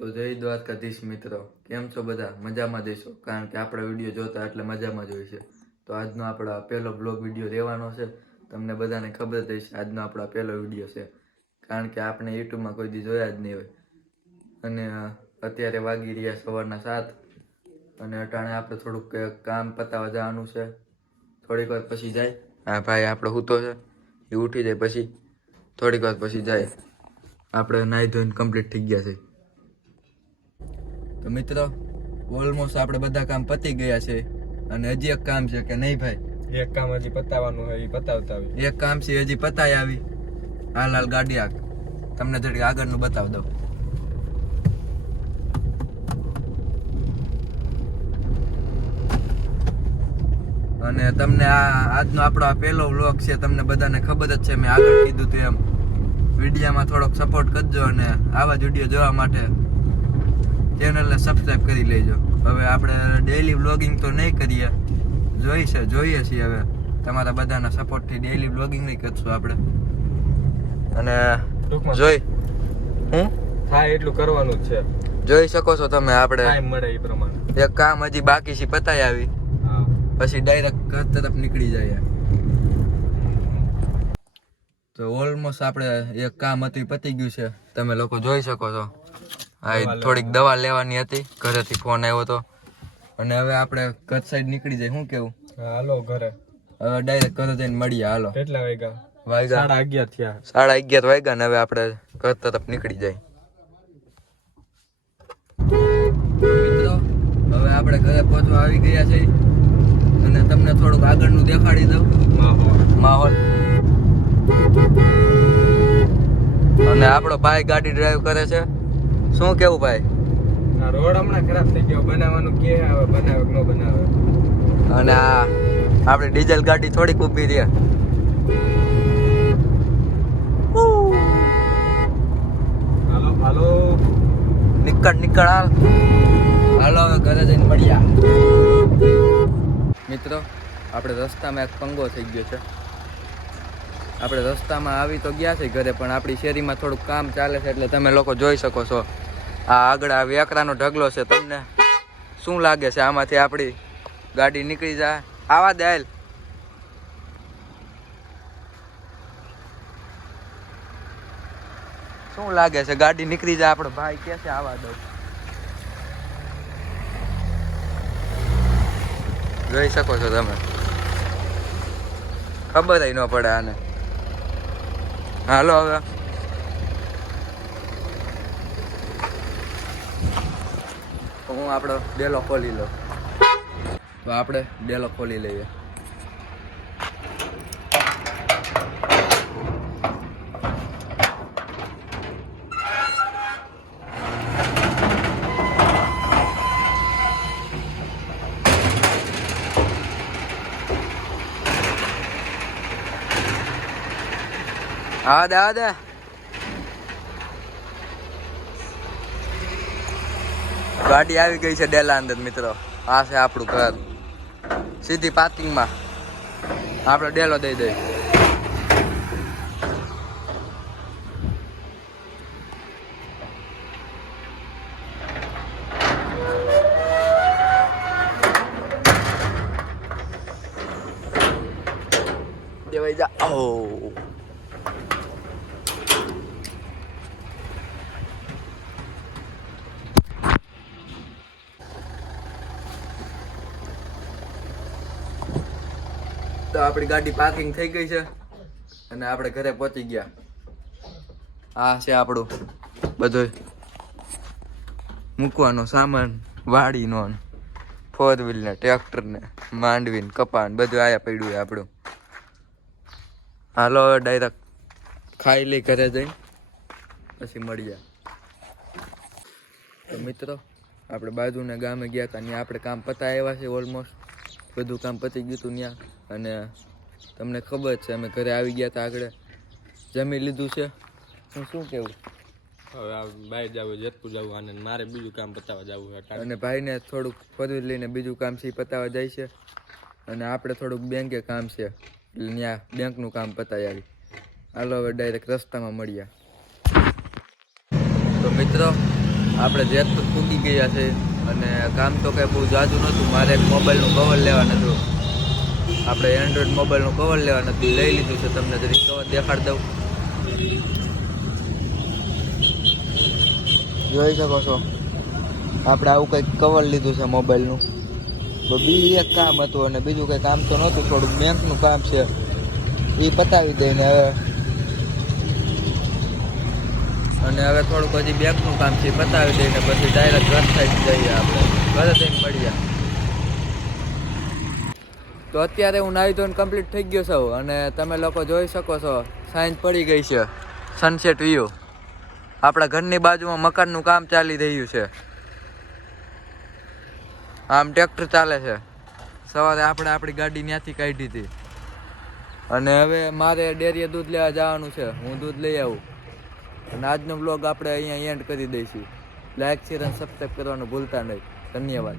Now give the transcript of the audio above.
તો જય દ્વારકાધીશ મિત્રો. કેમ છો બધા? મજામાં જઈશો? કારણ કે આપણા વીડિયો જોતા એટલે મજામાં જ હોય છે. તો આજનો આપણા પહેલો બ્લોગ વીડિયો રહેવાનો છે. તમને બધાને ખબર જ હશે, આજનો આપણો પહેલો વીડિયો છે. કારણ કે આપણે યુટ્યુબમાં કોઈ દી જોયા જ નહીં હોય. અને અત્યારે વાગી રહ્યા સવારના સાત. અને અટાણે આપણે થોડુંક કામ પતાવવા જવાનું છે. થોડીક વાર પછી જાય. હા ભાઈ આપણો હૂતો છે. એ ઉઠી જાય પછી. થોડીક વાર પછી જાય. આપણે નાહી ધોઈને કમ્પ્લીટ થઈ ગયા છે. તો મિત્રો ઓલમોસ્ટ આપણે બધા કામ પતી ગયા છે. અને હજી એક કામ છે કે નહીં ભાઈ? એક કામ હજી પતાવવાનું હોય એ પતાવતા આવી એક કામ છે હજી પતાય આવી. હાલ હાલ ગાડી આગ. તમને થોડી આગળનું બતાવ દઉં. અને તમને આ આજનો આપણો આ પહેલો વ્લોગ છે તમને બધાને ખબર જ છે મેં આગળ કીધું હતું એમ. વિડીયામાં થોડોક સપોર્ટ કરજો અને આવા જ વીડિયો જોવા માટે. ચેનલને સબસ્ક્રાઇબ કરી લેજો. હવે આપણે ડેઈલી વ્લોગિંગ તો નહીં કરીએ. જોઈ છે જોઈએ છીએ હવે. તમારા બધાના સપોર્ટથી ડેઈલી વ્લોગિંગ નહીં કરશું આપણે. અને જોઈ. હું થાય એટલું કરવાનું છે. જોઈ શકો છો તમે આપણે. ટાઈમ મળે એ પ્રમાણે. એક કામ હજી બાકી છે પતાઈ આવી. પછી ડાયરેક્ટ ઘર તરફ નીકળી જાય તો ઓલમોસ્ટ આપણે એક કામ હતું પતી ગયું છે. તમે લોકો જોઈ શકો છો. હા થોડીક દવા લેવાની હતી. ઘરેથી ફોન આવ્યો હતો અને હવે આપણે ઘર સાઈડ નીકળી જાય. શું કેવું? હાલો ઘરે. હવે ડાયરેક્ટ ઘરે જઈને મળીએ. હાલો. કેટલા વાગ્યા? વાગ્યા. સાડા અગિયાર થયા. સાડા અગિયાર વાગ્યા ને હવે આપણે ઘર તરફ નીકળી જાય. મિત્રો હવે આપણે ઘરે પહોંચવા આવી ગયા છે અને તમને થોડુંક આગળનું દેખાડી દઉં. માહોલ. અને આપણો ભાઈ ગાડી ડ્રાઈવ કરે છે. શું કેવું ભાઈ? રોડ હમણાં ખરાબ થઈ ગયો. બનાવવાનું કે હવે બનાવે કે ન બનાવે? અને આ આપણી ડીઝલ ગાડી થોડીક ઊભી રહે. હાલો હાલો. નીકળ નીકળ હાલ. હાલો હવે ઘરે જઈને મળ્યા મિત્રો આપણે રસ્તામાં એક પંગો થઈ ગયો છે. આપણે રસ્તામાં આવી તો ગયા છે ઘરે, પણ આપણી શેરીમાં થોડુંક કામ ચાલે છે એટલે તમે લોકો જોઈ શકો છો. આ આગળ આ વેકરાનો ઢગલો છે. તમને શું લાગે છે? આમાંથી આપણી ગાડી નીકળી જાય. આવા દેલ શું લાગે છે? ગાડી નીકળી જાય. આપણો ભાઈ કે છે, આવા દઉં. જોઈ શકો છો તમે. ખબર ન પડે આને. હાલો હવે. હું આપણો ડેલો ખોલી લઉં. તો આપણે ડેલો ખોલી લઈએ. આવા દે આવા દે ગાડી આવી ગઈ છે ડેલા અંદર મિત્રો આ છે આપણું ઘર સીધી પાર્કિંગમાં આપણે ડેલો દઈ દઈ દેવાઈ જા ઓ આપણી ગાડી પાર્કિંગ થઈ ગઈ છે અને આપણે ઘરે પહોંચી ગયા. આ છે આપણું બધો મૂકવાનો સામાન, વાડીનો ફોર વ્હીલ ને ટ્રેક્ટર ને માંડવી ને કપાન બધું આયા પડ્યું આપણું. હાલો ડાયરેક્ટ ખાઈ લઈ ઘરે જઈને પછી મળીએ તો મિત્રો, આપણે બાજુના ગામે ગયા હતા ને આપણે કામ પતા આવ્યા છે ઓલમોસ્ટ બધું કામ પતી ગયું હતું ત્યાં. અને તમને ખબર છે અમે ઘરે આવી ગયા હતા આગળ. જમી લીધું છે. હું શું કેવું? હવે આ બહાર જવું જેતપુર જવું અને મારે બીજું કામ પતાવવા જવું છે અને ભાઈને થોડુંક ફરવી લઈને બીજું કામ છે એ પતાવવા જાય છે. અને આપણે થોડુંક બેંકે કામ છે. એટલે ત્યાં બેંકનું કામ પતાવી આવી. હાલો હવે ડાયરેક્ટ રસ્તામાં મળ્યા તો મિત્રો આપણે જેતપુર પૂગી ગયા છે. અને કામ તો કંઈ બહુ જાજુ નહોતું. મારે એક મોબાઈલનું કવર લેવાનું હતું. આપણે એન્ડ્રોઈડ મોબાઈલનું કવર લેવાનું હતું. લઈ લીધું છે. તમને જરીક કવર દેખાડ દઉં. જોઈ શકો છો. આપણે આવું કંઈક કવર લીધું છે મોબાઈલનું. તો બી એક કામ હતું અને બીજું કંઈ કામ તો નહોતું. થોડુંક બેંકનું કામ છે. એ પતાવી દઈને હવે અને હવે થોડુંક હજી બેંકનું કામ છે બતાવી દઈને પછી ડાયરેક્ટ ઘર સાઈડ જઈએ આપણે. ઘરે જઈને મળીએ. તો અત્યારે હું નાહી ધોઈને કમ્પ્લીટ થઈ ગયો છું અને તમે લોકો જોઈ શકો છો, સાંજ પડી ગઈ છે. સનસેટ વ્યૂ આપણા ઘરની બાજુમાં મકાનનું કામ ચાલી રહ્યું છે. આમ ટ્રેક્ટર ચાલે છે. સવારે આપણે આપણી ગાડી ત્યાંથી કાઢી હતી. અને હવે મારે ડેરીએ દૂધ લેવા જવાનું છે. હું દૂધ લઈ આવું. અને આજનો બ્લોગ આપણે અહીંયા એન્ડ કરી દઈશું. લાઈક શેર અને સબસ્ક્રાઈબ કરવાનું ભૂલતા નહીં. ધન્યવાદ.